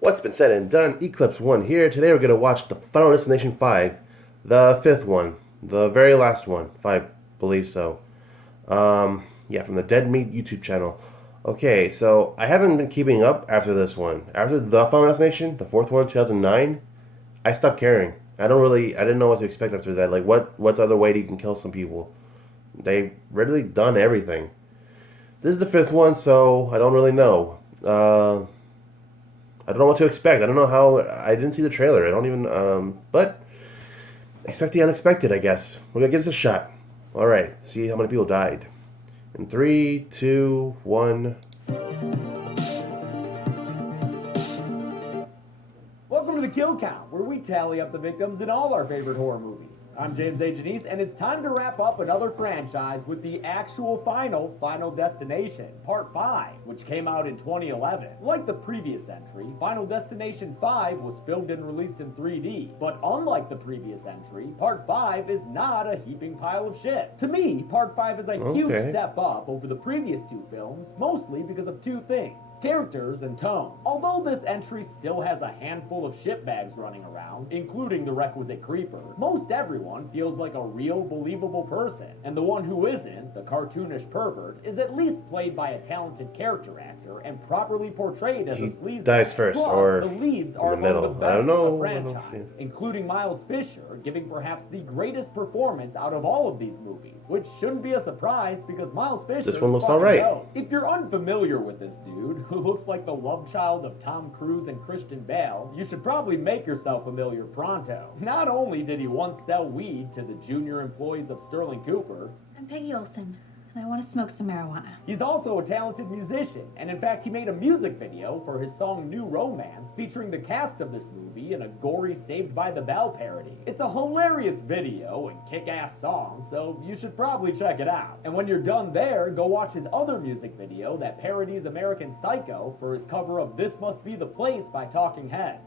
What's been said and done? Eclipse 1 here. Today we're going to watch the Final Destination 5. The fifth one. The very last one. If I believe so. Yeah, from the Dead Meat YouTube channel. Okay, so I haven't been keeping up after this one. After the Final Destination, the fourth one, 2009, I stopped caring. I didn't know what to expect after that. Like, what's the other way you can kill some people? They really done everything. This is the fifth one, so I don't really know. I don't know what to expect. I don't know how. I didn't see the trailer. I don't even. But expect the unexpected, I guess. We're gonna give this a shot. All right. See how many people died. In 3, 2, 1. Welcome to the Kill Count, where we tally up the victims in all our favorite horror movies. I'm James A. Janice, and it's time to wrap up another franchise with the actual Final Destination, Part 5, which came out in 2011. Like the previous entry, Final Destination 5 was filmed and released in 3D, but unlike the previous entry, Part 5 is not a heaping pile of shit. To me, Part 5 is a huge step up over the previous two films, mostly because of two things: characters and tone. Although this entry still has a handful of shitbags running around, including the requisite creeper, most everyone feels like a real, believable person, and the one who isn't, the cartoonish pervert, is at least played by a talented character actor and properly portrayed as a sleaze. Dies first, plus, or the leads are in the middle. among the best I don't know. of the franchise, including Miles Fisher, giving perhaps the greatest performance out of all of these movies, which shouldn't be a surprise because Miles Fisher. This one looks alright. If you're unfamiliar with this dude, who looks like the love child of Tom Cruise and Christian Bale, you should probably make yourself familiar pronto. Not only did he once sell weed to the junior employees of Sterling Cooper, I'm Peggy Olson, and I want to smoke some marijuana. he's also a talented musician, and in fact he made a music video for his song New Romance featuring the cast of this movie in a gory Saved by the Bell parody. It's a hilarious video and kick-ass song, so you should probably check it out. And when you're done there, go watch his other music video that parodies American Psycho for his cover of This Must Be the Place by Talking Heads.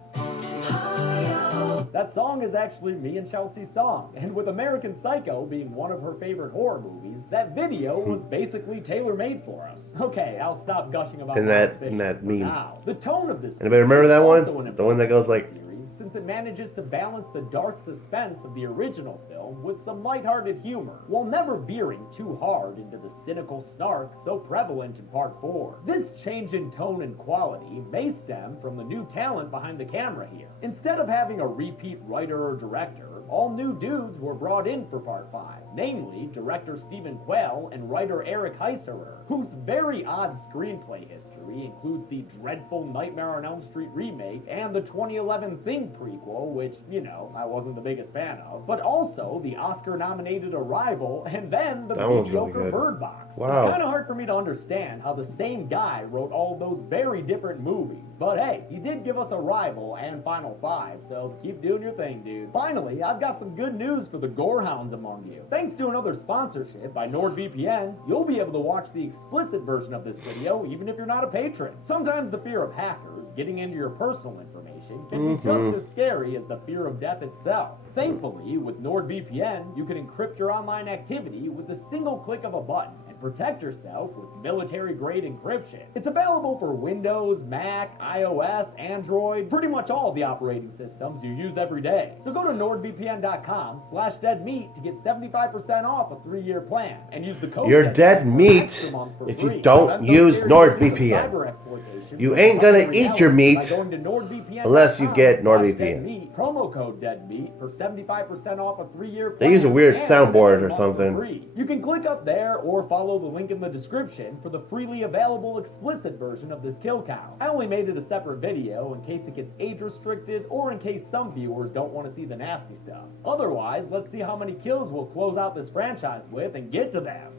That song is actually me and Chelsea's song, and with American Psycho being one of her favorite horror movies, that video was basically tailor-made for us. Okay, I'll stop gushing about that meme. now. The tone of this Anybody remember that one? also an The one that goes like, series, since it manages to balance the dark suspense of the original film with some lighthearted humor, while never veering too hard into the cynical snark so prevalent in Part 4. This change in tone and quality may stem from the new talent behind the camera here. Instead of having a repeat writer or director, all new dudes were brought in for Part 5, namely director Stephen Quayle and writer Eric Heiserer, whose very odd screenplay history includes the dreadful Nightmare on Elm Street remake and the 2011 Thing prequel, which, I wasn't the biggest fan of, but also the Oscar-nominated Arrival and then the mediocre Bird Box. Wow. It's kind of hard for me to understand how the same guy wrote all those very different movies, but hey, he did give us Arrival and Final 5, so keep doing your thing, dude. Finally, I've got some good news for the gorehounds among you. Thanks to another sponsorship by NordVPN, you'll be able to watch the explicit version of this video even if you're not a patron. Sometimes the fear of hackers getting into your personal information can be just as scary as the fear of death itself. Thankfully, with NordVPN, you can encrypt your online activity with a single click of a button and protect yourself with military-grade encryption. It's available for Windows, Mac, iOS, Android, pretty much all the operating systems you use every day. So go to nordvpn.com/deadmeat to get 75% off a 3-year plan and use the code you're dead meat if you don't use NordVPN. You ain't gonna eat your meat unless you get NordVPN. Promo code DEADMEAT for 75% off a 3-year plan. They use a weird soundboard or something. You can click up there or follow the link in the description for the freely available explicit version of this kill count. I only made it a separate video in case it gets age restricted or in case some viewers don't want to see the nasty stuff. Otherwise, let's see how many kills we'll close out this franchise with and get to them.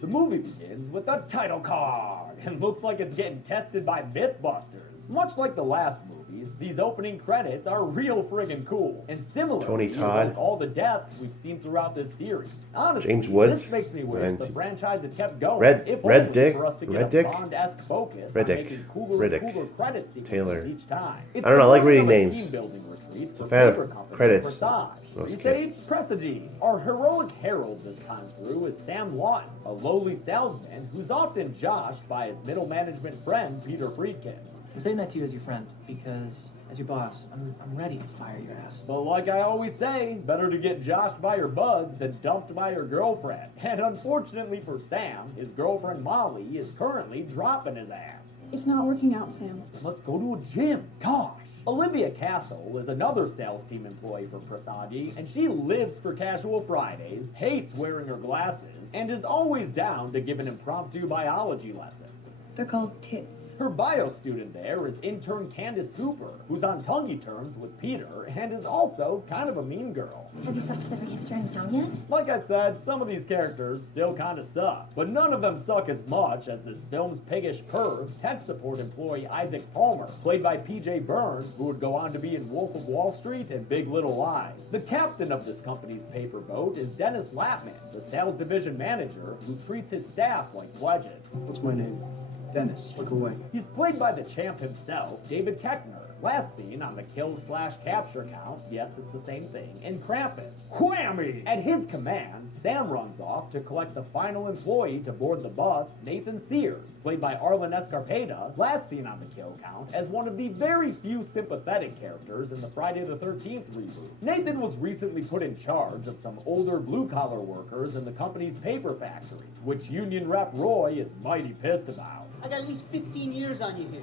The movie begins with the title card and looks like it's getting tested by Mythbusters. Much like the last movie, movies, these opening credits are real friggin' cool, and similar Tony to Todd. like all the deaths we've seen throughout this series. Honestly, James Woods. this makes me wish And the franchise had kept going. Red- if Red only Dick- for us to get Red a Dick? Bond-esque focus Riddick. on making cooler Riddick. and cooler credit sequences Taylor. each time. It's I don't know, I like the reading beginning of a names. team-building retreat It's a for fan of paper company credits. Presage. I was You a say Presage. Our heroic herald this time through is Sam Lawton, a lowly salesman who's often joshed by his middle management friend Peter Friedkin. I'm saying that to you as your friend because, as your boss, I'm ready to fire your ass. But like I always say, better to get joshed by your buds than dumped by your girlfriend. And unfortunately for Sam, his girlfriend Molly is currently dropping his ass. It's not working out, Sam. Let's go to a gym. Gosh. Olivia Castle is another sales team employee for Presagi, and she lives for casual Fridays, hates wearing her glasses, and is always down to give an impromptu biology lesson. They're called tits. Her bio student there is intern Candace Hooper, who's on tonguey terms with Peter and is also kind of a mean girl. Have you slept with every hipster in town yet? Like I said, some of these characters still kind of suck, but none of them suck as much as this film's piggish perv, tech support employee Isaac Palmer, played by PJ Byrne, who would go on to be in Wolf of Wall Street and Big Little Lies. The captain of this company's paper boat is Dennis Lapman, the sales division manager who treats his staff like pledges. What's my name? Dennis. Look away. He's played by the champ himself, David Keckner, last seen on the kill/capture count, yes, it's the same thing, in Krampus. Whammy! At his command, Sam runs off to collect the final employee to board the bus, Nathan Sears, played by Arlen Escarpeta, last seen on the kill count, as one of the very few sympathetic characters in the Friday the 13th reboot. Nathan was recently put in charge of some older blue-collar workers in the company's paper factory, which Union Rep Roy is mighty pissed about. I got at least 15 years on you here.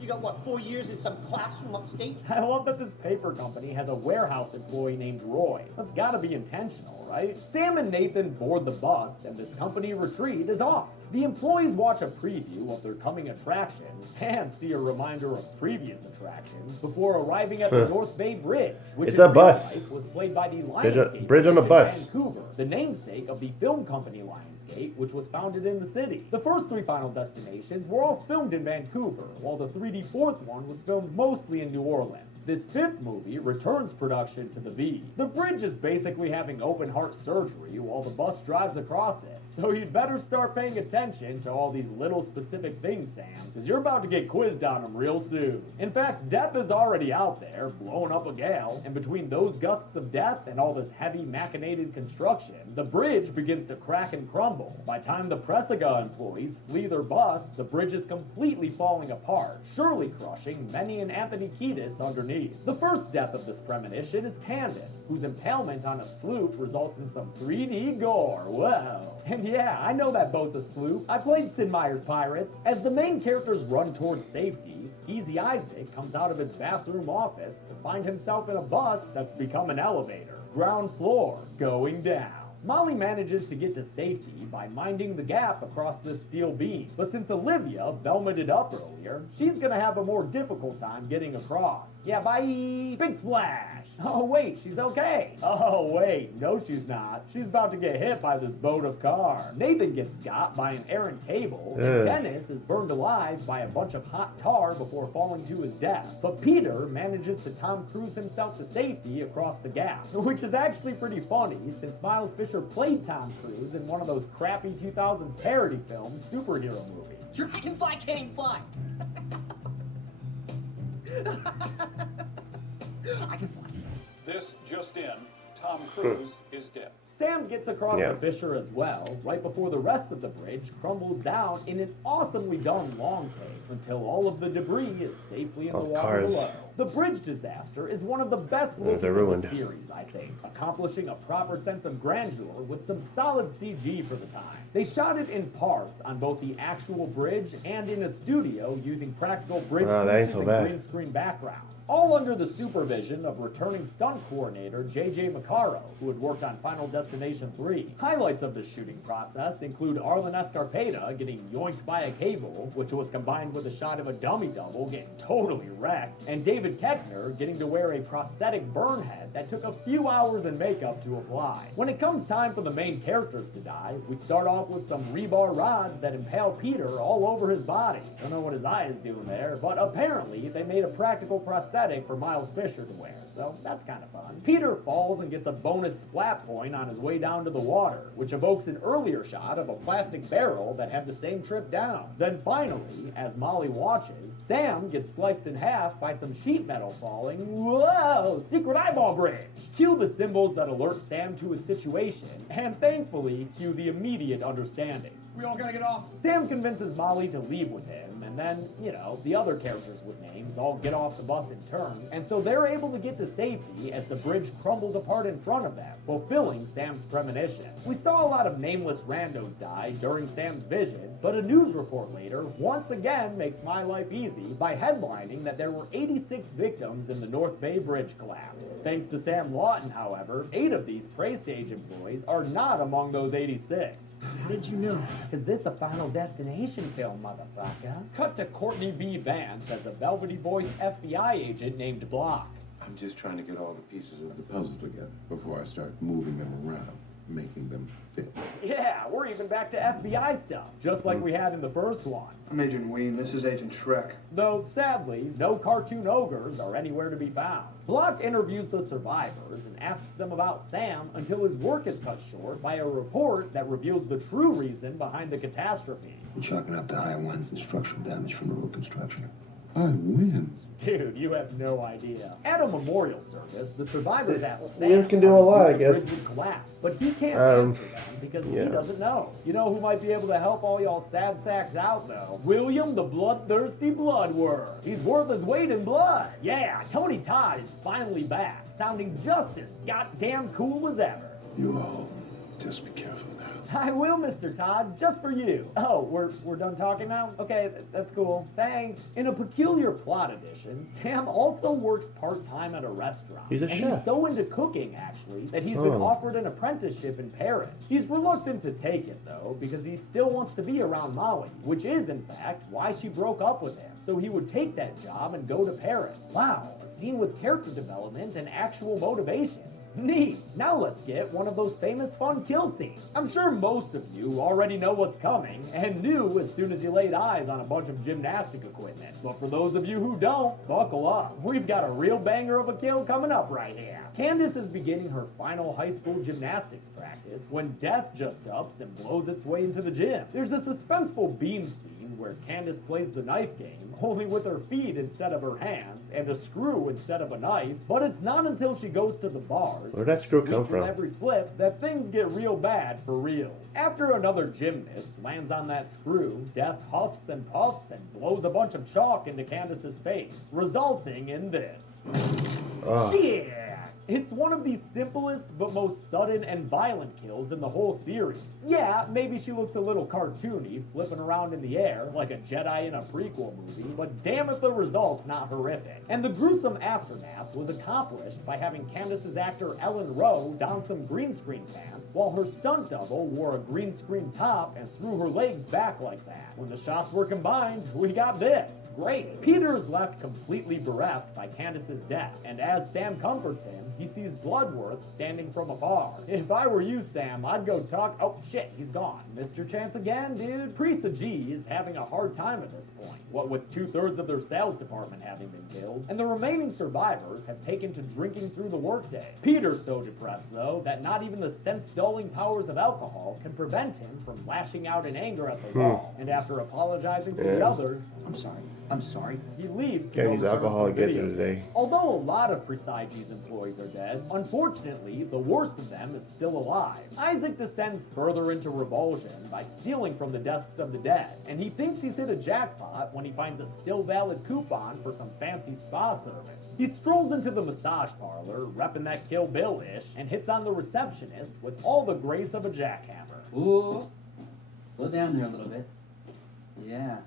You got, what, 4 years in some classroom upstate? I love that this paper company has a warehouse employee named Roy. That's gotta be intentional, right? Sam and Nathan board the bus, and this company retreat is off. The employees watch a preview of their coming attractions and see a reminder of previous attractions before arriving at the North Bay Bridge, which It's in a real bus. life was played by the Bridge- Lionsgate bridge on a in bus. Vancouver, the namesake of the film company Lionsgate, which was founded in the city. The first three Final Destinations were all filmed in Vancouver, while the 3D fourth one was filmed mostly in New Orleans. This fifth movie returns production to the V. The bridge is basically having open heart surgery while the bus drives across it. So you'd better start paying attention to all these little specific things, Sam, because you're about to get quizzed on them real soon. In fact, death is already out there, blowing up a gale, and between those gusts of death and all this heavy machinated construction, the bridge begins to crack and crumble. By the time the Pressaga employees flee their bus, the bridge is completely falling apart, surely crushing Menny and Anthony Kiedis underneath. The first death of this premonition is Candace, whose impalement on a sloop results in some 3D gore. Whoa. And yeah, I know that boat's a sloop. I played Sid Meier's Pirates. As the main characters run towards safety, Skeezy Isaac comes out of his bathroom office to find himself in a bus that's become an elevator. Ground floor, going down. Molly manages to get to safety by minding the gap across this steel beam. But since Olivia Velmeted up earlier, she's gonna have a more difficult time getting across. Yeah, bye! Big splash! Oh wait, she's okay. Oh wait, no she's not. She's about to get hit by this boat of car. Nathan gets got by an errant cable, and Ugh. Dennis is burned alive by a bunch of hot tar before falling to his death. But Peter manages to Tom Cruise himself to safety across the gap, which is actually pretty funny since Miles Fisher played Tom Cruise in one of those crappy 2000s parody films, superhero movie. Dragonfly can't even fly. I can fly. This just in, Tom Cruise is dead. Sam gets across Yeah. the fissure as well, right before the rest of the bridge crumbles down in an awesomely done long take until all of the debris is safely in the Oh, water cars. below. The bridge disaster is one of the best They're looking ruined. in the series, I think, accomplishing a proper sense of grandeur with some solid CG for the time. They shot it in parts on both the actual bridge and in a studio using practical bridge Oh, that ain't pieces so and bad. green screen backgrounds. All under the supervision of returning stunt coordinator J.J. Maccaro, who had worked on Final Destination 3. Highlights of the shooting process include Arlen Escarpeta getting yoinked by a cable, which was combined with a shot of a dummy double getting totally wrecked, and David David Koechner getting to wear a prosthetic burn head that took a few hours in makeup to apply. When it comes time for the main characters to die, we start off with some rebar rods that impale Peter all over his body. Don't know what his eye is doing there, but apparently they made a practical prosthetic for Miles Fisher to wear, so that's kind of fun. Peter falls and gets a bonus splat point on his way down to the water, which evokes an earlier shot of a plastic barrel that had the same trip down. Then finally, as Molly watches, Sam gets sliced in half by some sheet metal falling. Whoa! Secret eyeball bridge! Cue the symbols that alert Sam to his situation, and thankfully, cue the immediate understanding. We all gotta get off. Sam convinces Molly to leave with him, and then, the other characters with names all get off the bus in turn, and so they're able to get to safety as the bridge crumbles apart in front of them, fulfilling Sam's premonition. We saw a lot of nameless randos die during Sam's vision, but a news report later once again makes my life easy by headlining that there were 86 victims in the North Bay Bridge collapse. Thanks to Sam Lawton, however, 8 of these Presage employees are not among those 86. How did you know? Is this a Final Destination film, motherfucker? Cut to Courtney B. Vance as a velvety-voiced FBI agent named Block. I'm just trying to get all the pieces of the puzzle together before I start moving them around, making them fit. Yeah, we're even back to FBI stuff, just like we had in the first one. I'm Agent Ween, this is Agent Shrek. Though, sadly, no cartoon ogres are anywhere to be found. Block interviews the survivors and asks them about Sam until his work is cut short by a report that reveals the true reason behind the catastrophe. We're chalking up the high winds and structural damage from the road construction. I wins. Dude, you have no idea. At a memorial service, the survivors ask Sam Winds can do a lot, I how the guess. bridge would collapse, but he can't answer them because yeah. he doesn't know. You know who might be able to help all y'all sad sacks out, though? William the Bloodthirsty Bloodworm. He's worth his weight in blood. Yeah, Tony Todd is finally back, sounding just as goddamn cool as ever. You all, just be careful now. I will, Mr. Todd, just for you. Oh, we're done talking now? Okay, that's cool. Thanks. In a peculiar plot addition, Sam also works part-time at a restaurant. He's a and chef. He's so into cooking, actually, that he's been offered an apprenticeship in Paris. He's reluctant to take it, though, because he still wants to be around Molly, which is, in fact, why she broke up with him. So he would take that job and go to Paris. Wow, a scene with character development and actual motivation. Neat. Now let's get one of those famous fun kill scenes. I'm sure most of you already know what's coming and knew as soon as you laid eyes on a bunch of gymnastic equipment. But for those of you who don't, buckle up. We've got a real banger of a kill coming up right here. Candace is beginning her final high school gymnastics practice when death just ups and blows its way into the gym. There's a suspenseful beam scene where Candace plays the knife game, only with her feet instead of her hands, and a screw instead of a knife, but it's not until she goes to the bars, Where'd that screw come with from? every flip, that things get real bad for reals. After another gymnast lands on that screw, Death huffs and puffs and blows a bunch of chalk into Candace's face, resulting in this. Yeah! It's one of the simplest but most sudden and violent kills in the whole series. Yeah, maybe she looks a little cartoony, flipping around in the air like a Jedi in a prequel movie, but damn if the result's not horrific. And the gruesome aftermath was accomplished by having Candace's actor Ellen Rowe don some green screen pants, while her stunt double wore a green screen top and threw her legs back like that. When the shots were combined, we got this. Great. Peter is left completely bereft by Candace's death, and as Sam comforts him, he sees Bloodworth standing from afar. If I were you, Sam, I'd go talk— oh shit, he's gone. Missed your chance again, dude. Presage is having a hard time at this point, what with 2/3 of their sales department having been killed, and the remaining survivors have taken to drinking through the workday. Peter's so depressed, though, that not even the sense-dulling powers of alcohol can prevent him from lashing out in anger at the wall, and after apologizing to the others, I'm sorry. he leaves to Can't go use return alcohol some again video today. games. Although a lot of Presage's employees are dead, unfortunately, the worst of them is still alive. Isaac descends further into revulsion by stealing from the desks of the dead, and he thinks he's hit a jackpot when he finds a still valid coupon for some fancy spa service. He strolls into the massage parlor, repping that Kill Bill-ish, and hits on the receptionist with all the grace of a jackhammer. Ooh, slow down there a little bit. Yeah,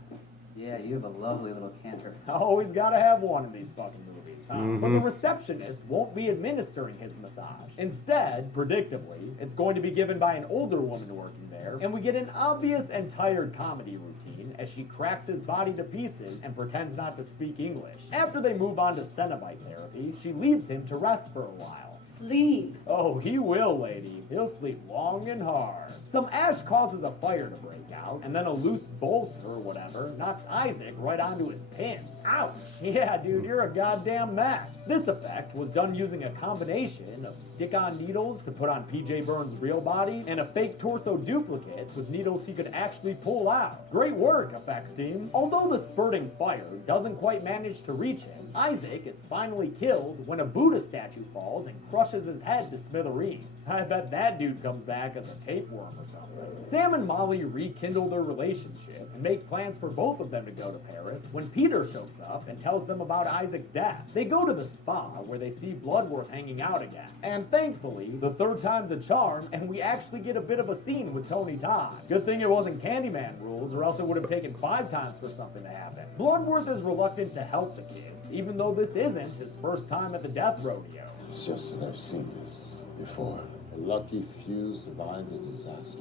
you have a lovely little canter. Always gotta have one in these fucking movies, huh? But the receptionist won't be administering his massage. Instead, predictably, it's going to be given by an older woman working there, and we get an obvious and tired comedy routine as she cracks his body to pieces and pretends not to speak English. After they move on to Cenobite therapy, she leaves him to rest for a while. Sleep. Oh, he will, lady. He'll sleep long and hard. Some ash causes a fire to break out, and then a loose bolt or whatever knocks Isaac right onto his pins. Ouch! Yeah, dude, you're a goddamn mess. This effect was done using a combination of stick-on needles to put on PJ Burns' real body and a fake torso duplicate with needles he could actually pull out. Great work, effects team. Although the spurting fire doesn't quite manage to reach him, Isaac is finally killed when a Buddha statue falls and crushes his head to smithereens. I bet that dude comes back as a tapeworm or something. Sam and Molly rekindle their relationship and make plans for both of them to go to Paris when Peter shows up and tells them about Isaac's death. They go to the spa where they see Bloodworth hanging out again. And thankfully, the third time's a charm and we actually get a bit of a scene with Tony Todd. Good thing it wasn't Candyman rules or else it would have taken 5 times for something to happen. Bloodworth is reluctant to help the kids, even though this isn't his first time at the death rodeo. It's just that I've seen this before. A lucky few survive the disaster,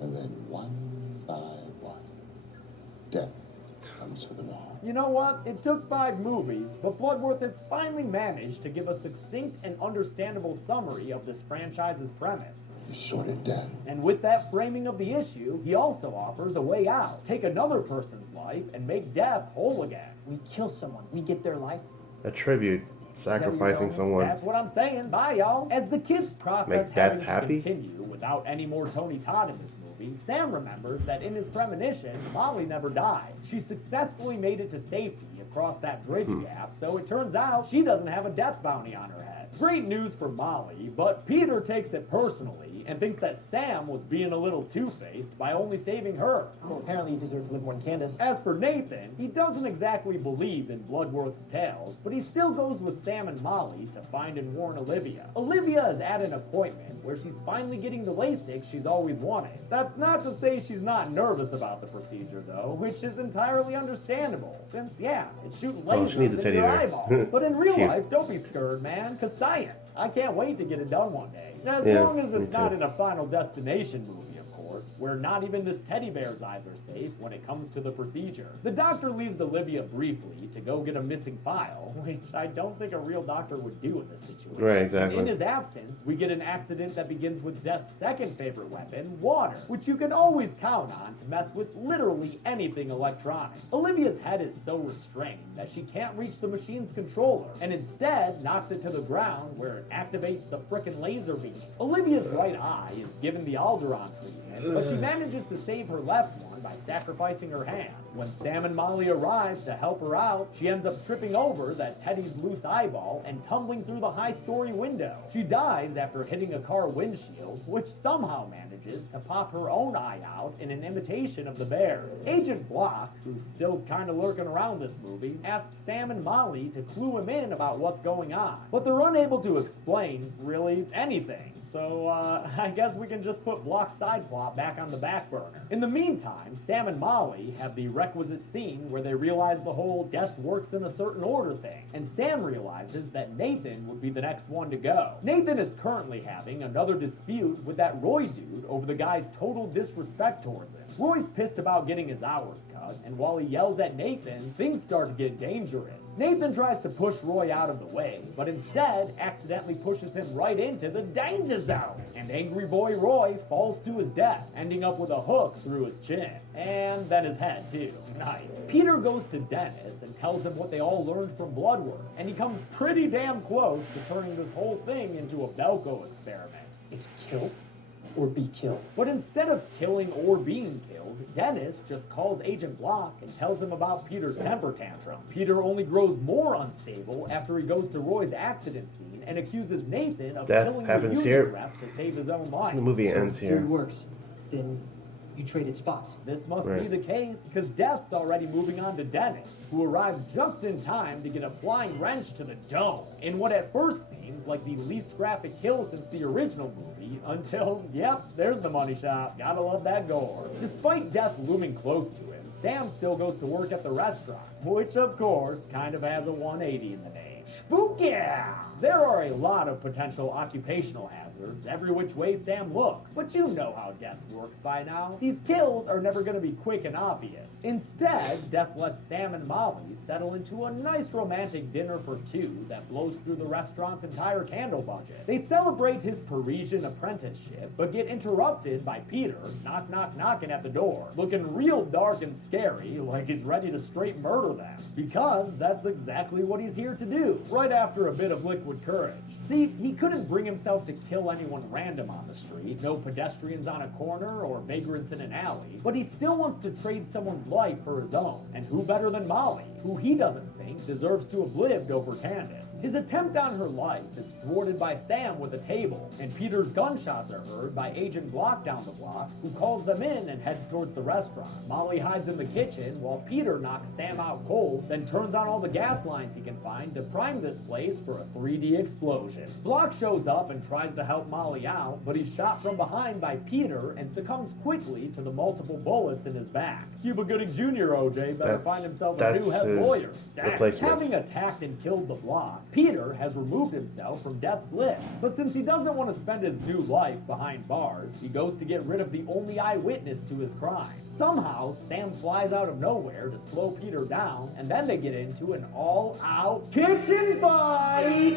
and then one by one, death comes for them all. You know what? It took 5 movies, but Bloodworth has finally managed to give a succinct and understandable summary of this franchise's premise. You're short of death. And with that framing of the issue, he also offers a way out. Take another person's life and make death whole again. We kill someone, we get their life. A tribute. Sacrificing someone. That's what I'm saying. Bye, y'all. As the kids process Make death having to happy? continue without any more Tony Todd in this movie, Sam remembers that in his premonition, Molly never died. She successfully made it to safety across that bridge gap, so it turns out she doesn't have a death bounty on her head. Great news for Molly, but Peter takes it personally and thinks that Sam was being a little two-faced by only saving her. Well, apparently you deserve to live more than Candace. As for Nathan, he doesn't exactly believe in Bloodworth's tales, but he still goes with Sam and Molly to find and warn Olivia. Olivia is at an appointment where she's finally getting the LASIK she's always wanted. That's not to say she's not nervous about the procedure, though, which is entirely understandable, since, yeah, it's shooting Oh, she needs a lasers teddy in your bear. eyeballs. But in real Cute. life, don't be scared, man, because science. I can't wait to get it done one day. As Yeah, long as me it's not too. in a Final Destination movie, of course, where not even this teddy bear's eyes are safe when it comes to the procedure. The doctor leaves Olivia briefly to go get a missing file, which I don't think a real doctor would do in this situation. Right, exactly. In his absence, we get an accident that begins with Death's second favorite weapon, water, which you can always count on to mess with literally anything electronic. Olivia's head is so restrained that she can't reach the machine's controller, and instead knocks it to the ground where it activates the frickin' laser beam. Olivia's right eye is given the Alderaan treatment, but she manages to save her left one by sacrificing her hand. When Sam and Molly arrive to help her out, she ends up tripping over that Teddy's loose eyeball and tumbling through the high-story window. She dies after hitting a car windshield, which somehow manages to pop her own eye out in an imitation of the bear's. Agent Block, who's still kind of lurking around this movie, asks Sam and Molly to clue him in about what's going on, but they're unable to explain, really, anything. So, I guess we can just put Block's side plot back on the back burner. In the meantime, Sam and Molly have the requisite scene where they realize the whole death works in a certain order thing, and Sam realizes that Nathan would be the next one to go. Nathan is currently having another dispute with that Roy dude over the guy's total disrespect towards him. Roy's pissed about getting his hours cut, and while he yells at Nathan, things start to get dangerous. Nathan tries to push Roy out of the way, but instead accidentally pushes him right into the danger zone. And angry boy Roy falls to his death, ending up with a hook through his chin. And then his head, too. Nice. Peter goes to Dennis and tells him what they all learned from Bloodworth, and he comes pretty damn close to turning this whole thing into a Belko experiment. It's kill or be killed. But instead of killing or being killed, Dennis just calls Agent Block and tells him about Peter's temper tantrum. Peter only grows more unstable after he goes to Roy's accident scene and accuses Nathan of Death killing the happens user here. rep to save his own life. The movie ends It here. works. Then you traded spots. This must be Right. the case, because Death's already moving on to Dennis, who arrives just in time to get a flying wrench to the dome, in what at first seems like the least graphic kill since the original movie, until, yep, there's the money shot. Gotta love that gore. Despite Death looming close to him, Sam still goes to work at the restaurant, which of course kind of has a 180 in the name. Spooky! There are a lot of potential occupational hazards every which way Sam looks, but you know how death works by now. These kills are never going to be quick and obvious. Instead, Death lets Sam and Molly settle into a nice romantic dinner for two that blows through the restaurant's entire candle budget. They celebrate his Parisian apprenticeship, but get interrupted by Peter knocking at the door, looking real dark and scary, like he's ready to straight murder them. Because that's exactly what he's here to do, right after a bit of liquid courage. See, he couldn't bring himself to kill anyone random on the street, no pedestrians on a corner or vagrants in an alley, but he still wants to trade someone's life for his own. And who better than Molly, who he doesn't think deserves to have lived over Candace. His attempt on her life is thwarted by Sam with a table, and Peter's gunshots are heard by Agent Block down the block, who calls them in and heads towards the restaurant. Molly hides in the kitchen while Peter knocks Sam out cold, then turns on all the gas lines he can find to prime this place for a 3D explosion. Block shows up and tries to help Molly out, but he's shot from behind by Peter and succumbs quickly to the multiple bullets in his back. Cuba Gooding Jr. OJ better find himself a new head lawyer. Having attacked and killed the Block, Peter has removed himself from Death's list, but since he doesn't want to spend his new life behind bars, he goes to get rid of the only eyewitness to his crimes. Somehow, Sam flies out of nowhere to slow Peter down, and then they get into an all-out kitchen fight!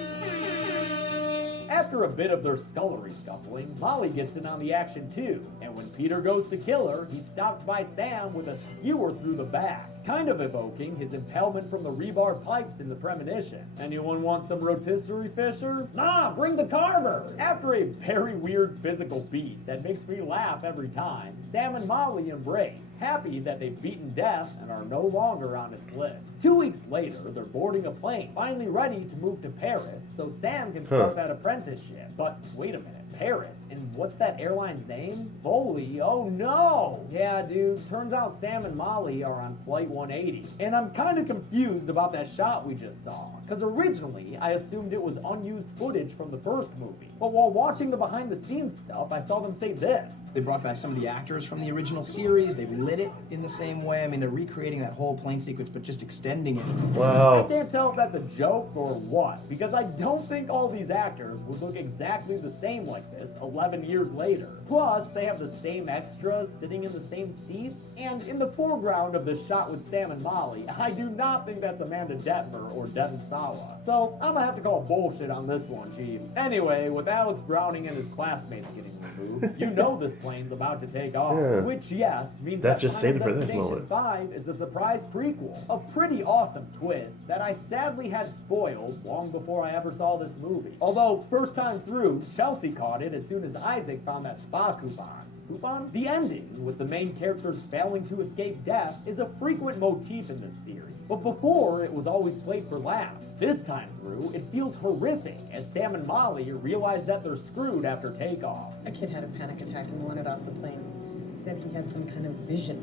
After a bit of their scullery scuffling, Molly gets in on the action too, and when Peter goes to kill her, he's stopped by Sam with a skewer through the back, kind of evoking his impalement from the rebar pipes in the premonition. Anyone want some rotisserie, Fisher? Nah, bring the carver! After a very weird physical beat that makes me laugh every time, Sam and Molly embrace, happy that they've beaten Death and are no longer on its list. 2 weeks later, they're boarding a plane, finally ready to move to Paris so Sam can start that apprenticeship. But wait a minute. Paris. And what's that airline's name? Voley. Oh no! Yeah, dude, turns out Sam and Molly are on Flight 180. And I'm kind of confused about that shot we just saw, because originally I assumed it was unused footage from the first movie. But while watching the behind the scenes stuff, I saw them say this. They brought back some of the actors from the original series. They lit it in the same way. I mean, they're recreating that whole plane sequence, but just extending it. Wow. I can't tell if that's a joke or what, because I don't think all these actors would look exactly the same like this 11 years later. Plus, they have the same extras sitting in the same seats, and in the foreground of this shot with Sam and Molly, I do not think that's Amanda Detmer or Devon Sawa. So, I'm gonna have to call bullshit on this one, Chief. Anyway, with Alex Browning and his classmates getting removed, you know this plane's about to take off. Yeah. Which, yes, means That's that just saved it for Final this Destination moment. 5 is a surprise prequel. A pretty awesome twist that I sadly had spoiled long before I ever saw this movie. Although, first time through, Chelsea caught it as soon as Isaac found that spa coupon. The ending, with the main characters failing to escape death, is a frequent motif in this series. But before, it was always played for laughs. This time through, it feels horrific as Sam and Molly realize that they're screwed after takeoff. A kid had a panic attack and wanted off the plane. Said he had some kind of vision.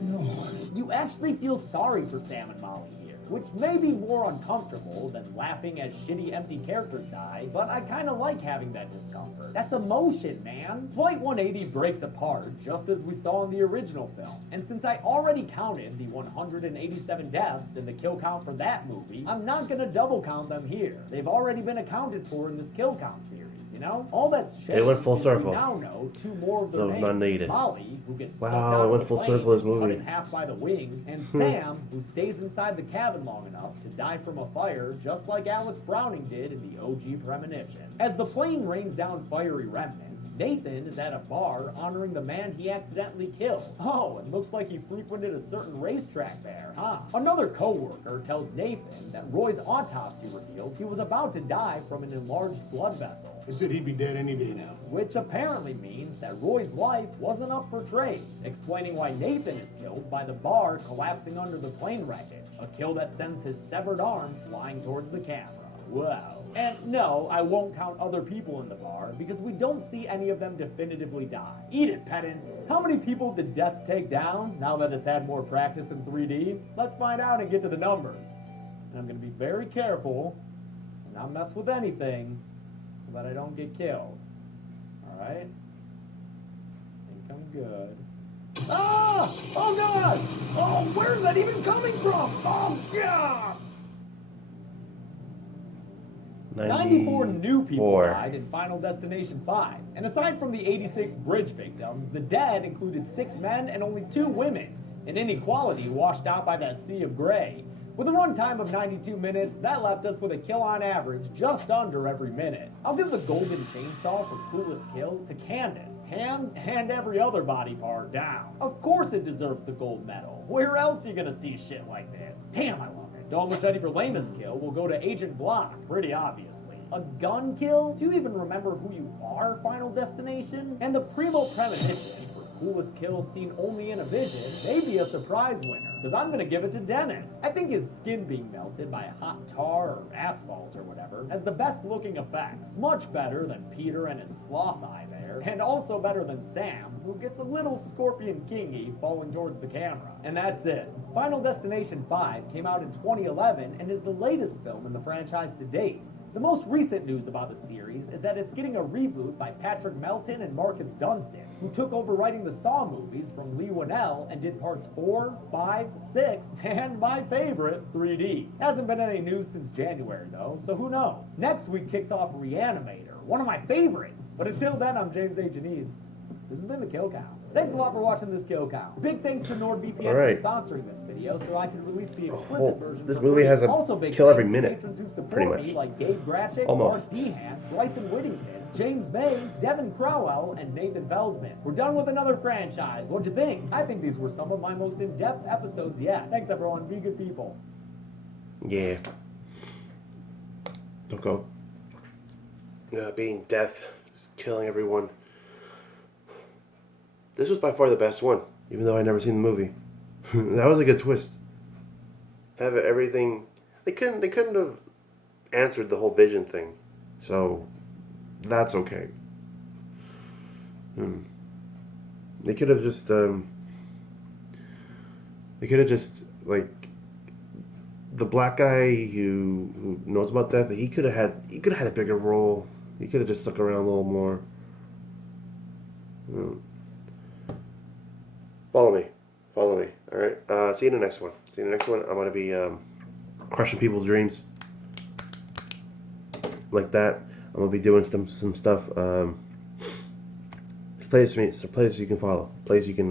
No. You actually feel sorry for Sam and Molly here, which may be more uncomfortable than laughing as shitty empty characters die, but I kinda like having that discomfort. That's emotion, man. Flight 180 breaks apart just as we saw in the original film, and since I already counted the 187 deaths in the kill count for that movie, I'm not gonna double count them here. They've already been accounted for in this kill count series. You know, all that's changed. It went full circle. We now know two more of their So names. none needed. Molly, who gets sucked Wow, out it of went the full plane, circle this cut movie. in half by the wing, and Sam, who stays inside the cabin long enough to die from a fire, just like Alex Browning did in the OG Premonition. As the plane rains down fiery remnants, Nathan is at a bar honoring the man he accidentally killed. Oh, it looks like he frequented a certain racetrack there, huh? Another co-worker tells Nathan that Roy's autopsy revealed he was about to die from an enlarged blood vessel. They said he'd be dead any day now. Which apparently means that Roy's life wasn't up for trade, explaining why Nathan is killed by the bar collapsing under the plane wreckage, a kill that sends his severed arm flying towards the camera. Wow. And no, I won't count other people in the bar, because we don't see any of them definitively die. Eat it, pedants! How many people did Death take down, now that it's had more practice in 3D? Let's find out and get to the numbers. And I'm gonna be very careful, and not mess with anything, so that I don't get killed. Alright? Think I'm good. Ah! Oh god! Oh, where's that even coming from? Oh god! 94 new people 94. died in Final Destination 5. And aside from the 86 bridge victims, the dead included 6 men and only 2 women. An inequality washed out by that sea of gray. With a runtime of 92 minutes, that left us with a kill on average just under every minute. I'll give the golden chainsaw for coolest kill to Candace. Hands and every other body part down. Of course it deserves the gold medal. Where else are you gonna see shit like this? Damn, I love it. Dog machete for lamest kill will go to Agent Block, pretty obviously. A gun kill? Do you even remember who you are, Final Destination? And the Primo Premonition for coolest kill seen only in a vision may be a surprise winner, because I'm gonna give it to Dennis. I think his skin being melted by a hot tar or asphalt or whatever has the best looking effects. Much better than Peter and his sloth eye there, and also better than Sam, who gets a little Scorpion King-y falling towards the camera. And that's it. Final Destination 5 came out in 2011 and is the latest film in the franchise to date. The most recent news about the series is that it's getting a reboot by Patrick Melton and Marcus Dunstan, who took over writing the Saw movies from Lee Winnell and did parts 4, 5, 6, and my favorite, 3D. Hasn't been any news since January though, so who knows? Next week kicks off Reanimator, one of my favorites. But until then, I'm James A. Janice. This has been the Kill Count. Thanks a lot for watching this Kill Count. Big thanks to NordVPN Alright. for sponsoring this video so I can release the explicit Oh, version. this for movie free. has a Also, big kill every thanks to minute, patrons who support pretty me, much. like Gabe Grachik, Almost. Mark Dehan, Bryson Whittington, James May, Devin Crowell, and Nathan Felsman. We're done with another franchise. What'd you think? I think these were some of my most in-depth episodes yet. Thanks everyone. Be good people. Yeah. Don't go. Being death, just killing everyone. This was by far the best one, even though I never seen the movie. That was a good twist. Have everything. They couldn't have answered the whole vision thing, so that's okay. They could have just. They could have just like. The black guy who knows about death, he could have had a bigger role. He could have just stuck around a little more. Follow me. Alright. See you in the next one. I'm gonna be crushing people's dreams. Like that. I'm gonna be doing some stuff. It's a place you can follow. Place you can